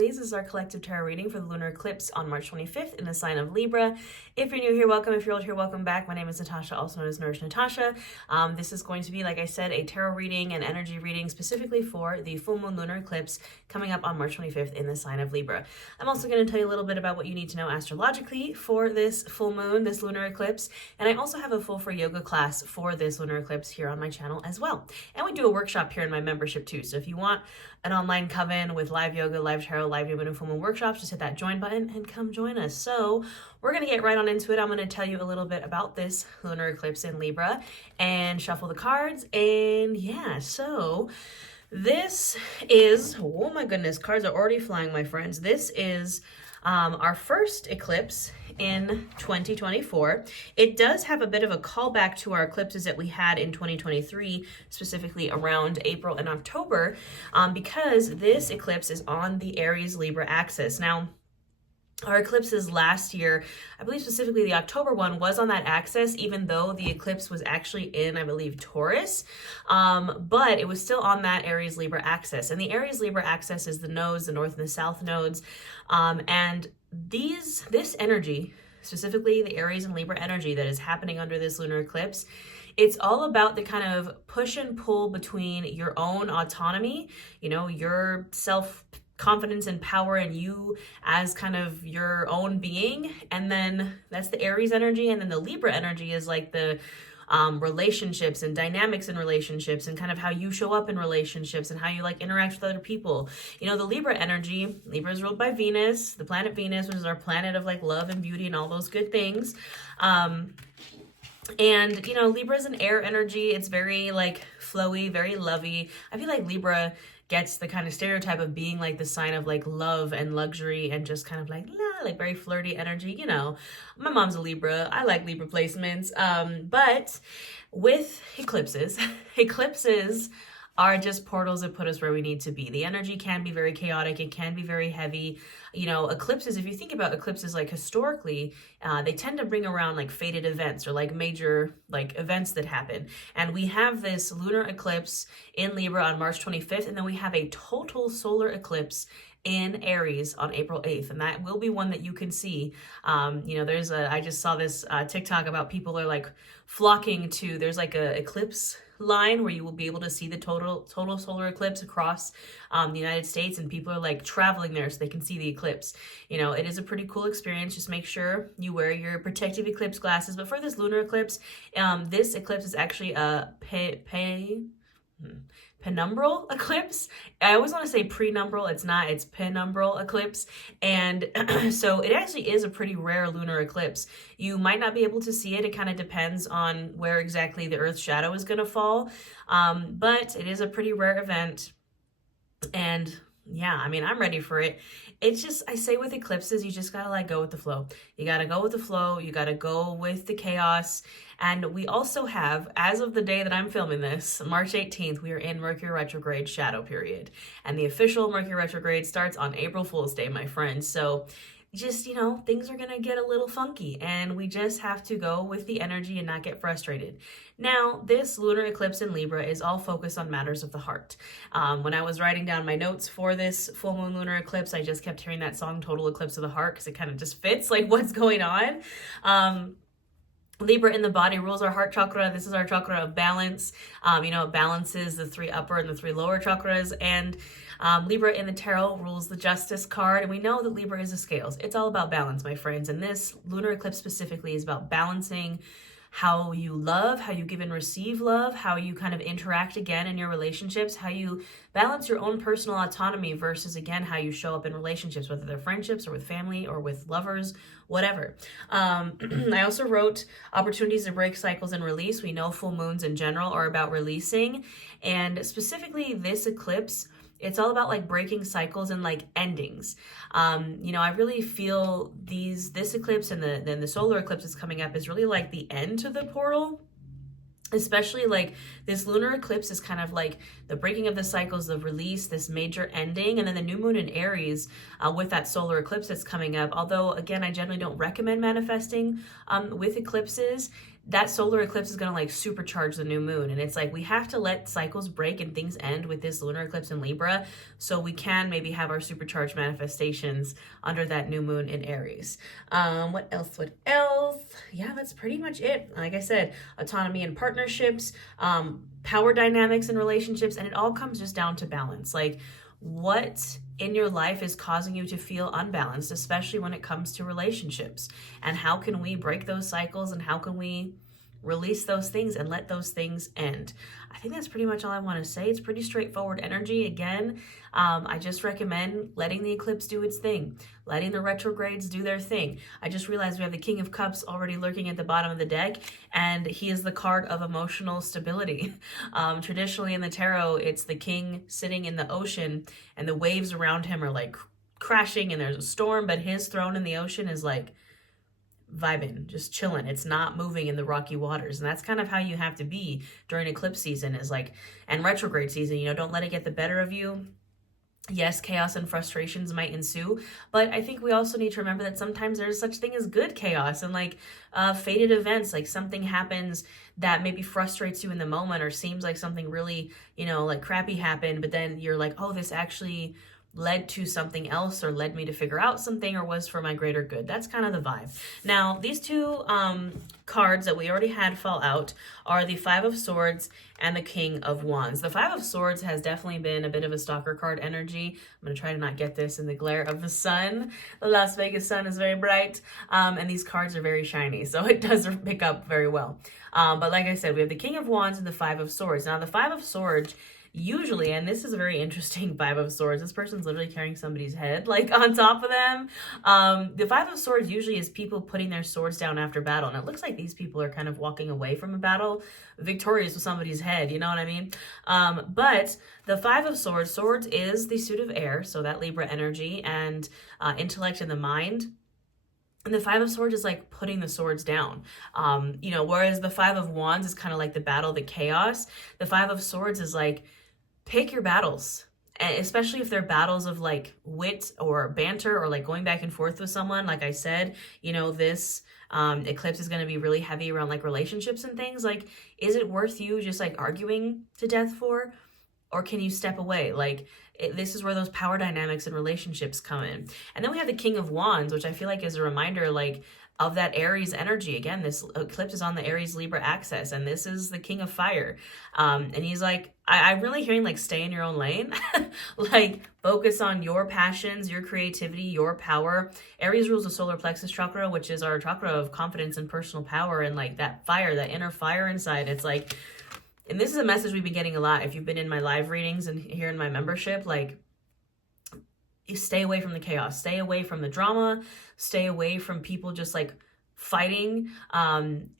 lovelies. This is our collective tarot reading for the lunar eclipse on March 25th in the sign of Libra. If you're new here, welcome. If you're old here, welcome back. My name is Natasha, also known as Nourish Natasha. This is going to be, like I said, a tarot reading and energy reading specifically for the full moon lunar eclipse coming up on March 25th in the sign of Libra. I'm also going to tell you a little bit about what you need to know astrologically for this full moon, this lunar eclipse. And I also have a full free yoga class for this lunar eclipse here on my channel as well. And we do a workshop here in my membership too. So if you want an online coven with live yoga, live tarot, live new moon and full moon workshops, just hit that join button and come join us. So we're going to get right on into it. I'm going to tell you a little bit about this lunar eclipse in Libra and shuffle the cards. And yeah, so this is, oh my goodness, cards are already flying, my friends. This is our first eclipse in 2024. It does have a bit of a callback to our eclipses that we had in 2023, specifically around April and October, because this eclipse is on the Aries Libra axis. Now, our eclipses last year, I believe specifically the October one, was on that axis, even though the eclipse was actually in, I believe, Taurus, but it was still on that Aries Libra axis. And the Aries Libra axis is the nodes, the north and the south nodes, and this energy, specifically the Aries and Libra energy that is happening under this lunar eclipse, it's all about the kind of push and pull between your own autonomy, your self-confidence and power and you as kind of your own being. And then that's the Aries energy. And then the Libra energy is like the relationships and dynamics in relationships and kind of how you show up in relationships and how you like interact with other people. The Libra energy, Libra is ruled by Venus, the planet Venus, which is our planet of like love and beauty and all those good things. And Libra is an air energy. It's very like flowy, very lovey. I feel like Libra gets the kind of stereotype of being like the sign of like love and luxury and just kind of like very flirty energy. My mom's a Libra. I like Libra placements. But with eclipses, eclipses are just portals that put us where we need to be. The energy can be very chaotic. It can be very heavy. Eclipses, if you think about eclipses, like historically, they tend to bring around like fated events or like major like events that happen. And we have this lunar eclipse in Libra on March 25th, and then we have a total solar eclipse in Aries on April 8th. And that will be one that you can see. I just saw this TikTok about people are like flocking to, there's like a eclipse line where you will be able to see the total solar eclipse across the United States, and people are like traveling there so they can see the eclipse. It is a pretty cool experience. Just make sure you wear your protective eclipse glasses. But for this lunar eclipse, this eclipse is actually a penumbral eclipse. I always want to say prenumbral. It's not, it's penumbral eclipse. And so it actually is a pretty rare lunar eclipse. You might not be able to see it. It kind of depends on where exactly the Earth's shadow is going to fall. But it is a pretty rare event. And yeah, I'm ready for it. It's just, I say with eclipses, you just gotta like go with the flow. You gotta go with the flow. You gotta go with the chaos. And we also have, as of the day that I'm filming this, March 18th, we are in Mercury retrograde shadow period. And the official Mercury retrograde starts on April Fool's Day, my friends. So just, things are going to get a little funky, and we just have to go with the energy and not get frustrated. Now, this lunar eclipse in Libra is all focused on matters of the heart. When I was writing down my notes for this full moon lunar eclipse, I just kept hearing that song, Total Eclipse of the Heart, because it kind of just fits like what's going on. Libra in the body rules our heart chakra. This is our chakra of balance. It balances the 3 upper and the 3 lower chakras. And Libra in the tarot rules the Justice card. And we know that Libra is the scales. It's all about balance, my friends. And this lunar eclipse specifically is about balancing how you love, how you give and receive love, how you kind of interact again in your relationships, how you balance your own personal autonomy versus, again, how you show up in relationships, whether they're friendships or with family or with lovers, whatever. I also wrote opportunities to break cycles and release. We know full moons in general are about releasing, and specifically this eclipse, it's all about like breaking cycles and like endings. I really feel this eclipse and then the solar eclipse is coming up is really like the end to the portal. Especially like this lunar eclipse is kind of like the breaking of the cycles, the release, this major ending, and then the new moon in Aries with that solar eclipse that's coming up. Although, again, I generally don't recommend manifesting with eclipses. that solar eclipse is going to like supercharge the new moon. And it's like we have to let cycles break and things end with this lunar eclipse in Libra, so we can maybe have our supercharged manifestations under that new moon in Aries. What else? Yeah, that's pretty much it. Like I said, autonomy and partnerships, power dynamics in relationships, and it all comes just down to balance. Like, what in your life is causing you to feel unbalanced, especially when it comes to relationships? And how can we break those cycles, and how can we release those things and let those things end? I think that's pretty much all I want to say. It's pretty straightforward energy. Again, I just recommend letting the eclipse do its thing, letting the retrogrades do their thing. I just realized we have the King of Cups already lurking at the bottom of the deck, and he is the card of emotional stability. Traditionally in the tarot, it's the king sitting in the ocean and the waves around him are like crashing and there's a storm, but his throne in the ocean is like vibing, just chilling. It's not moving in the rocky waters. And that's kind of how you have to be during eclipse season, is like, and retrograde season, you know, don't let it get the better of you. Yes, chaos and frustrations might ensue, but I think we also need to remember that sometimes there's such thing as good chaos and like fated events. Like something happens that maybe frustrates you in the moment or seems like something really, you know, like crappy happened, but then you're like, oh, this actually led to something else, or led me to figure out something, or was for my greater good. That's kind of the vibe. Now, these two cards that we already had fall out are the Five of Swords and the King of Wands. The Five of Swords has definitely been a bit of a stalker card energy. I'm going to try to not get this in the glare of the sun. The Las Vegas sun is very bright, and these cards are very shiny, so it does pick up very well. But like I said, we have the King of Wands and the Five of Swords. Now, the Five of Swords usually, and this is a very interesting Five of Swords, this person's literally carrying somebody's head like on top of them. The Five of Swords usually is people putting their swords down after battle, and it looks like these people are kind of walking away from a battle victorious with somebody's head, you know what I mean? But the Five of Swords, swords is the suit of air, so that Libra energy and intellect and the mind. And the Five of Swords is like putting the swords down, you know, whereas the Five of Wands is kind of like the battle, the chaos. The Five of Swords is like, pick your battles, and especially if they're battles of like wit or banter or like going back and forth with someone. Like I said, you know, this eclipse is going to be really heavy around like relationships and things. Like, is it worth you just like arguing to death for? Or can you step away? Like, this is where those power dynamics and relationships come in. And then we have the King of Wands, which I feel like is a reminder like of that Aries energy. Again, this eclipse is on the Aries Libra axis, and this is the King of Fire. And he's like, I'm really hearing like, stay in your own lane. Like, focus on your passions, your creativity, your power. Aries rules the solar plexus chakra, which is our chakra of confidence and personal power, and like that fire, that inner fire inside. It's like, and this is a message we've been getting a lot if you've been in my live readings and here in my membership, like, you stay away from the chaos, stay away from the drama, stay away from people just like fighting.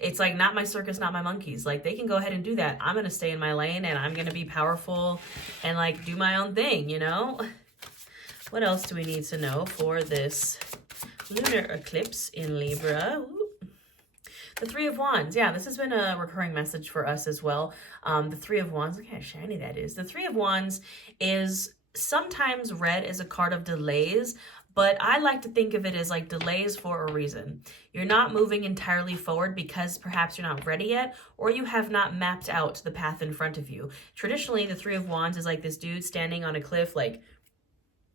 It's like, not my circus, not my monkeys. Like, they can go ahead and do that. I'm going to stay in my lane, and I'm going to be powerful and like do my own thing, you know? What else do we need to know for this lunar eclipse in Libra? The Three of Wands. Yeah, this has been a recurring message for us as well. The Three of Wands, look how shiny that is. The Three of Wands is sometimes read as a card of delays, but I like to think of it as like delays for a reason. You're not moving entirely forward because perhaps you're not ready yet, or you have not mapped out the path in front of you. Traditionally, the Three of Wands is like this dude standing on a cliff, like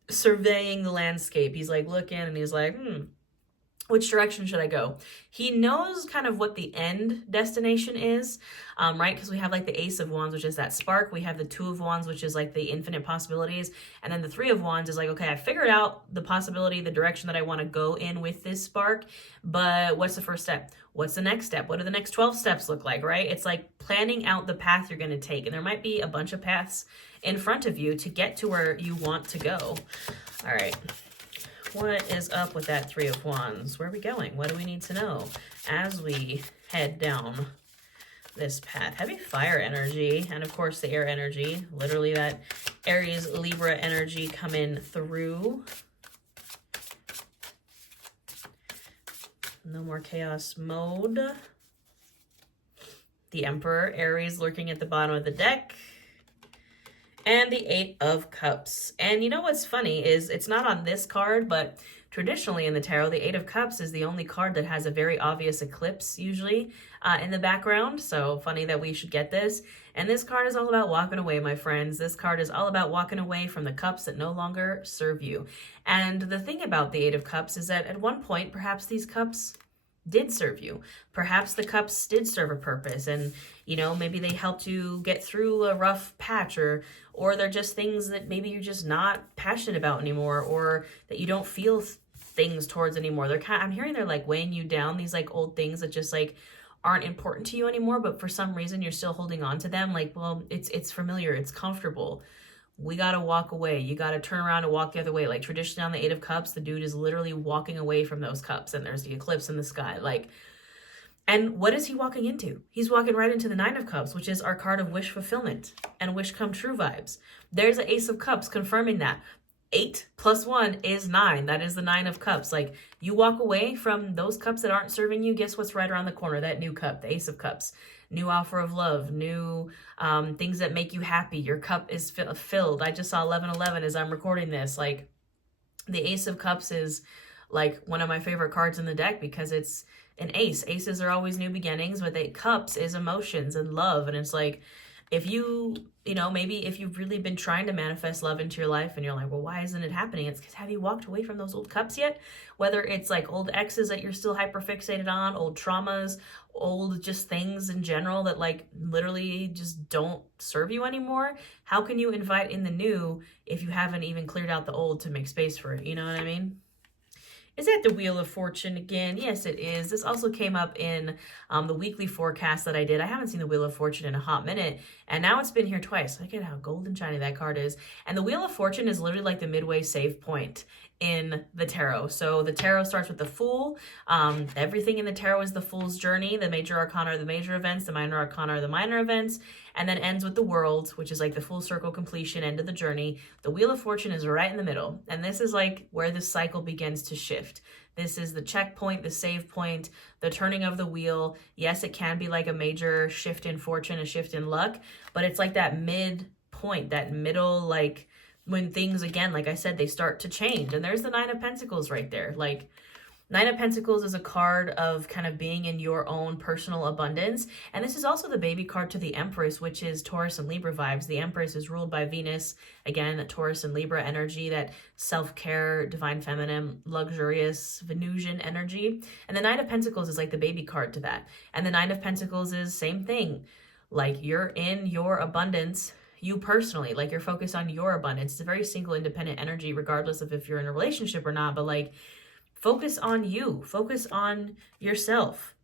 surveying the landscape. He's like looking and he's like, which direction should I go? He knows kind of what the end destination is, right? Because we have like the Ace of Wands, which is that spark. We have the Two of Wands, which is like the infinite possibilities. And then the Three of Wands is like, okay, I figured out the possibility, the direction that I want to go in with this spark, but what's the first step? What's the next step? What do the next 12 steps look like, right? It's like planning out the path you're going to take. And there might be a bunch of paths in front of you to get to where you want to go. All right. What is up with that Three of Wands? Where are we going? What do we need to know as we head down this path? Heavy fire energy, and of course the air energy. Literally that Aries Libra energy coming through. No more chaos mode. The Emperor, Aries lurking at the bottom of the deck. and the Eight of Cups. And you know what's funny is it's not on this card, but traditionally in the tarot, the Eight of Cups is the only card that has a very obvious eclipse usually in the background. So funny that we should get this. And this card is all about walking away, my friends. This card is all about walking away from the cups that no longer serve you. And the thing about the Eight of Cups is that at one point, perhaps these cups did serve you. Perhaps the cups did serve a purpose, and maybe they helped you get through a rough patch, or they're just things that maybe you're just not passionate about anymore, or that you don't feel things towards anymore. I'm hearing they're like weighing you down, these like old things that just like aren't important to you anymore, but for some reason you're still holding on to them. Like, well, it's familiar, it's comfortable. We got to walk away. You got to turn around and walk the other way. Like traditionally on the Eight of Cups, the dude is literally walking away from those cups, and there's the eclipse in the sky. Like, and what is he walking into? He's walking right into the Nine of Cups, which is our card of wish fulfillment and wish come true vibes. There's an Ace of Cups confirming that. 8 plus 1 is 9. That is the Nine of Cups. Like, you walk away from those cups that aren't serving you. Guess what's right around the corner? That new cup, the Ace of Cups. New offer of love, new things that make you happy. Your cup is filled. I just saw 1111 as I'm recording this. Like, the Ace of Cups is like one of my favorite cards in the deck because it's an ace. Aces are always new beginnings, but the cups is emotions and love. And it's like, if maybe if you've really been trying to manifest love into your life and you're like, well, why isn't it happening? It's because, have you walked away from those old cups yet? Whether it's like old exes that you're still hyper fixated on, old traumas, old just things in general that like literally just don't serve you anymore. How can you invite in the new if you haven't even cleared out the old to make space for it? You know what I mean? Is that the Wheel of Fortune again? Yes, it is. This also came up in the weekly forecast that I did. I haven't seen the Wheel of Fortune in a hot minute, and now it's been here twice. Look at how golden shiny that card is. And the Wheel of Fortune is literally like the midway save point in the tarot. So the tarot starts with the Fool. Everything in the tarot is the Fool's journey. The major arcana are the major events, the minor arcana are the minor events, and then ends with the World, which is like the full circle completion, end of the journey. The Wheel of Fortune is right in the middle, and this is like where the cycle begins to shift. This is the checkpoint, the save point, the turning of the wheel. Yes, it can be like a major shift in fortune, a shift in luck, but it's like that mid point, that middle, like when things, again, like I said, they start to change. And there's the Nine of Pentacles right there. Like, Nine of Pentacles is a card of kind of being in your own personal abundance. And this is also the baby card to the Empress, which is Taurus and Libra vibes. The Empress is ruled by Venus. Again, Taurus and Libra energy, that self-care, divine feminine, luxurious, Venusian energy. And the Nine of Pentacles is like the baby card to that. And the Nine of Pentacles is same thing. Like, you're in your abundance, you personally, like you're focused on your abundance. It's a very single, independent energy, regardless of if you're in a relationship or not. But like, focus on you. Focus on yourself.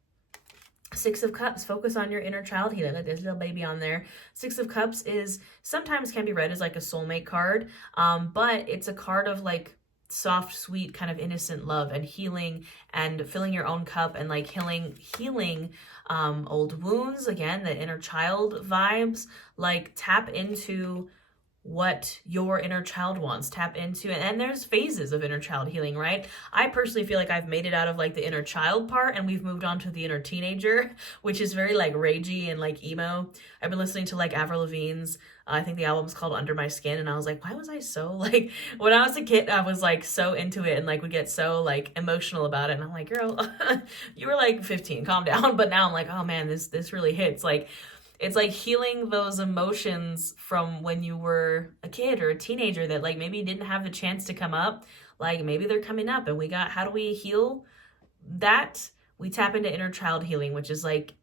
Six of Cups, focus on your inner child healing. Like, there's a little baby on there. Six of Cups is sometimes can be read as like a soulmate card, but it's a card of like soft, sweet, kind of innocent love and healing and filling your own cup and like healing old wounds. Again, the inner child vibes. Like, tap into what your inner child wants, tap into it. And there's phases of inner child healing, right? I personally feel like I've made it out of like the inner child part, and we've moved on to the inner teenager, which is very like ragey and like emo. I've been listening to like Avril Lavigne's, I think the album's called Under My Skin, and I was like, why was I so like, when I was a kid, I was like so into it and like would get so like emotional about it. And I'm like, girl, you were like 15, calm down. But now I'm like, oh man, this really hits. Like, it's like healing those emotions from when you were a kid or a teenager that like maybe didn't have the chance to come up. Like, maybe they're coming up, and how do we heal that? We tap into inner child healing, which is like,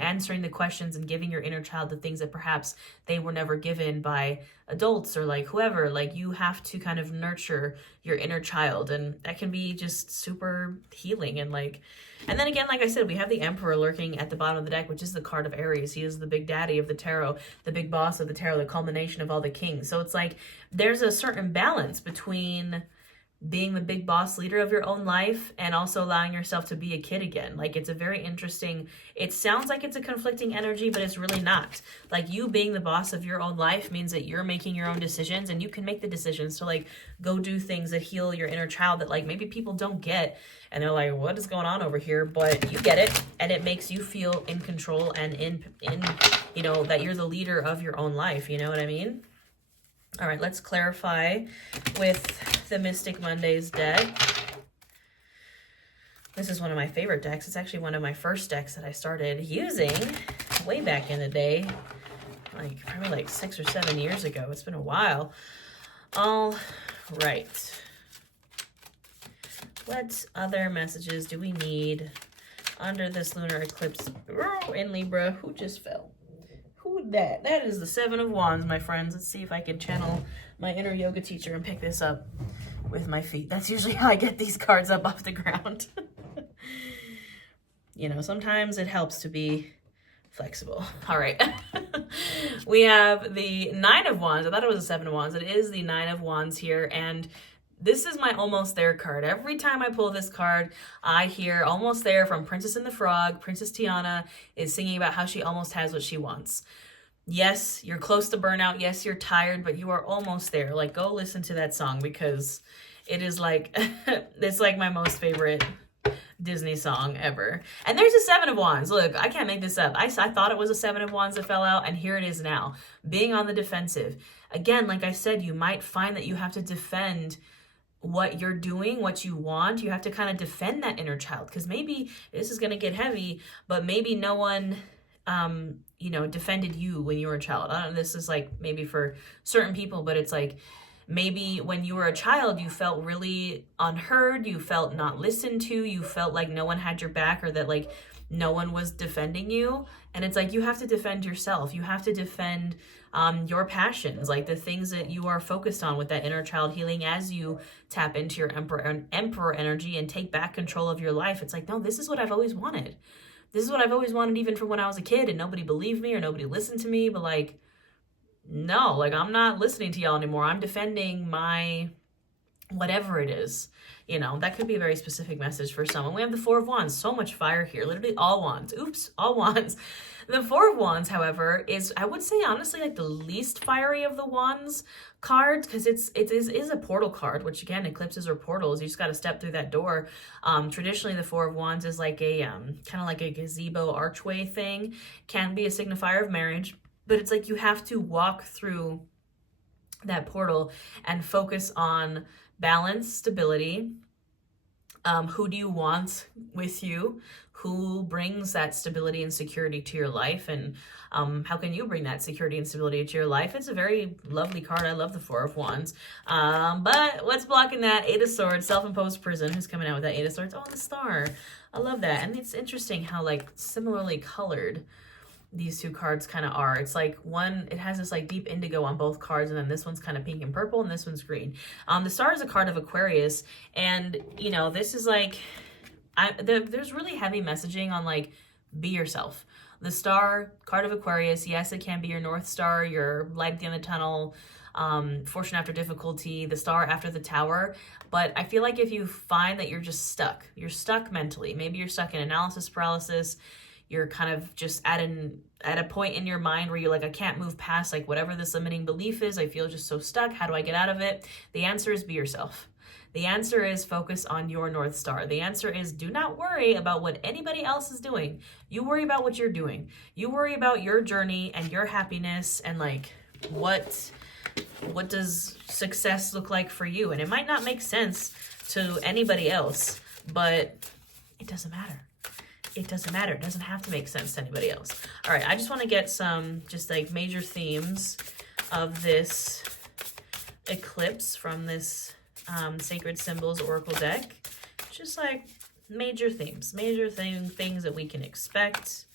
answering the questions and giving your inner child the things that perhaps they were never given by adults or like whoever. Like, you have to kind of nurture your inner child, and that can be just super healing. And like, and then again, like I said, we have the Emperor lurking at the bottom of the deck, which is the card of Aries. He is the big daddy of the tarot, the big boss of the tarot, the culmination of all the kings. So it's like there's a certain balance between being the big boss leader of your own life and also allowing yourself to be a kid again. Like, it's a very interesting, it sounds like it's a conflicting energy, but it's really not. Like, you being the boss of your own life means that you're making your own decisions, and you can make the decisions to like go do things that heal your inner child that like maybe people don't get, and they're like, what is going on over here? But you get it, and it makes you feel in control and in that you're the leader of your own life. You know what I mean? All right, let's clarify with the Mystic Mondays deck. This is one of my favorite decks. It's actually one of my first decks that I started using way back in the day, like probably like 6 or 7 years ago. It's been a while. All right. What other messages do we need under this lunar eclipse in Libra? Who just fell? Who that? That is the 7 of Wands, my friends. Let's see if I can channel my inner yoga teacher and pick this up with my feet. That's usually how I get these cards up off the ground. You know, sometimes it helps to be flexible. All right. We have the 9 of Wands. I thought it was a 7 of Wands. It is the 9 of Wands here. And this is my almost there card. Every time I pull this card, I hear almost there from Princess and the Frog. Princess Tiana is singing about how she almost has what she wants. Yes, you're close to burnout. Yes, you're tired, but you are almost there. Like, go listen to that song because it is like, it's like my most favorite Disney song ever. And there's a 7 of Wands. Look, I can't make this up. I thought it was a 7 of Wands that fell out, and here it is now. Being on the defensive. Again, like I said, you might find that you have to defend what you're doing, what you want. You have to kind of defend that inner child, because maybe this is going to get heavy, but maybe no one you know, defended you when you were a child. I don't know, this is like maybe for certain people, but it's like maybe when you were a child, you felt really unheard, you felt not listened to, you felt like no one had your back, or that like no one was defending you. And it's like, you have to defend yourself. You have to defend your passions, like the things that you are focused on with that inner child healing as you tap into your emperor energy and take back control of your life. It's like, no, this is what I've always wanted. This is what I've always wanted, even from when I was a kid, and nobody believed me or nobody listened to me. But like, no, like I'm not listening to y'all anymore. I'm defending my whatever it is. You know, that could be a very specific message for someone. We have the 4 of Wands. So much fire here. Literally all wands. Oops, all wands. The 4 of Wands, however, is, I would say, honestly, like the least fiery of the Wands cards, because it is a portal card, which again, eclipses are portals. You just got to step through that door. Traditionally, the 4 of Wands is like a kind of like a gazebo archway thing. Can be a signifier of marriage, but it's like you have to walk through that portal and focus on balance, stability. Who do you want with you? Who brings that stability and security to your life? And how can you bring that security and stability to your life? It's a very lovely card. I love the 4 of Wands. But what's blocking that? 8 of Swords, self-imposed prison. Who's coming out with that 8 of Swords? Oh, the Star. I love that. And it's interesting how like similarly colored these two cards kind of are. It's like one, it has this like deep indigo on both cards, and then this one's kind of pink and purple, and this one's green. The Star is a card of Aquarius, and you know, this is like, there's really heavy messaging on like, be yourself. The Star, card of Aquarius, yes, it can be your North Star, your light at the end of the tunnel, fortune after difficulty, the Star after the Tower. But I feel like if you find that you're just stuck, you're stuck mentally, maybe you're stuck in analysis paralysis, you're kind of just at a point in your mind where you're like, I can't move past like whatever this limiting belief is. I feel just so stuck. How do I get out of it? The answer is be yourself. The answer is focus on your North Star. The answer is do not worry about what anybody else is doing. You worry about what you're doing. You worry about your journey and your happiness and like what does success look like for you? And it might not make sense to anybody else, but it doesn't matter. It doesn't matter. It doesn't have to make sense to anybody else. All right, I just want to get some just like major themes of this eclipse from this Sacred Symbols Oracle deck. Just like major themes, things that we can expect.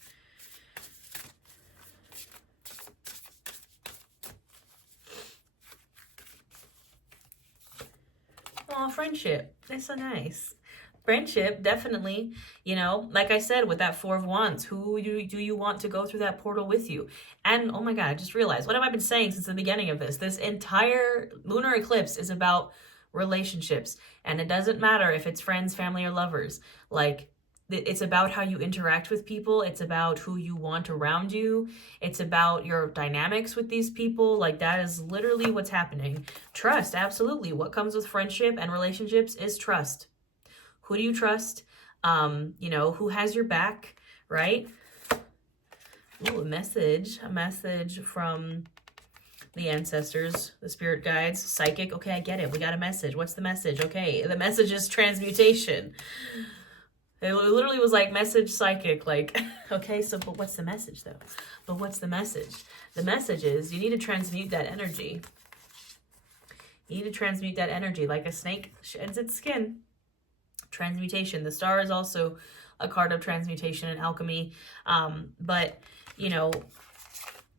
Oh, friendship. That's so nice. Friendship, definitely. You know, like I said, with that 4 of Wands, who do you want to go through that portal with you? And oh my God, I just realized, what have I been saying since the beginning of this? This entire lunar eclipse is about relationships. And it doesn't matter if it's friends, family, or lovers. Like, it's about how you interact with people. It's about who you want around you. It's about your dynamics with these people. Like, that is literally what's happening. Trust, absolutely. What comes with friendship and relationships is trust. Who do you trust? You know, who has your back, right? Ooh, a message from the ancestors, the spirit guides, psychic. Okay, I get it. We got a message. What's the message? Okay, the message is transmutation. It literally was like message psychic, like, okay, so, but what's the message though? But what's the message? The message is you need to transmute that energy. You need to transmute that energy like a snake sheds its skin. Transmutation. The star is also a card of transmutation and alchemy. But, you know,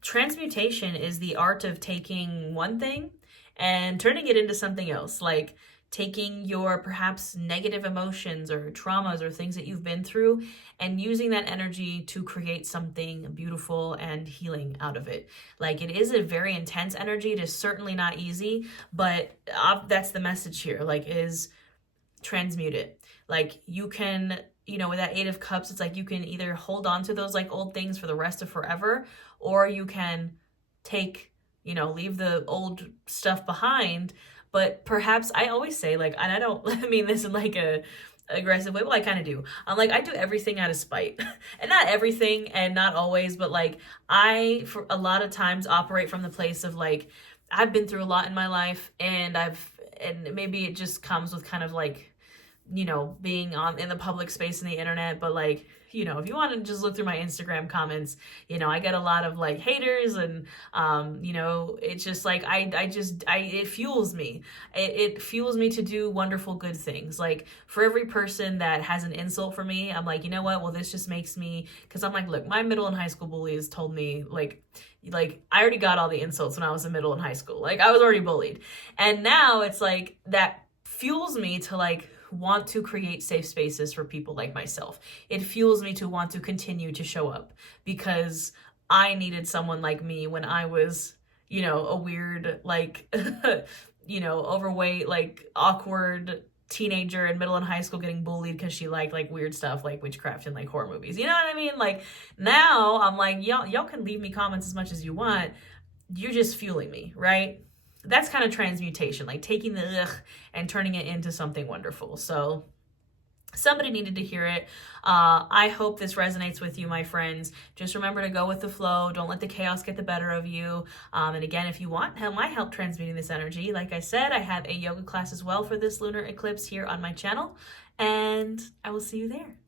transmutation is the art of taking one thing and turning it into something else. Like taking your perhaps negative emotions or traumas or things that you've been through and using that energy to create something beautiful and healing out of it. Like, it is a very intense energy. It is certainly not easy, but that's the message here, like, is transmute it. Like, you can, you know, with that Eight of Cups, it's like you can either hold on to those like old things for the rest of forever, or you can take, you know, leave the old stuff behind. But perhaps, I always say, like, and I don't mean this in like a aggressive way, well, I kind of do. I'm like, I do everything out of spite. And not everything and not always, but like, I, for a lot of times, operate from the place of like, I've been through a lot in my life, and maybe it just comes with kind of like, you know, being in the public space in the internet, but like, you know, if you want to just look through my Instagram comments, you know, I get a lot of like haters, and you know, it's just like it fuels me. It fuels me to do wonderful good things. Like, for every person that has an insult for me, I'm like, you know what? Well, this just makes me, because I'm like, look, my middle and high school bullies told me like I already got all the insults when I was in middle and high school. Like, I was already bullied, and now it's like that fuels me to like want to create safe spaces for people like myself. It fuels me to want to continue to show up, because I needed someone like me when I was, you know, a weird, like, you know, overweight, like awkward teenager in middle and high school getting bullied because she liked like weird stuff like witchcraft and like horror movies. You know what I mean? Like, now I'm like, y'all can leave me comments as much as you want. You're just fueling me, right? That's kind of transmutation, like taking the ugh and turning it into something wonderful. So somebody needed to hear it. I hope this resonates with you, my friends. Just remember to go with the flow. Don't let the chaos get the better of you. And again, if you want my help transmuting this energy, like I said, I have a yoga class as well for this lunar eclipse here on my channel, and I will see you there.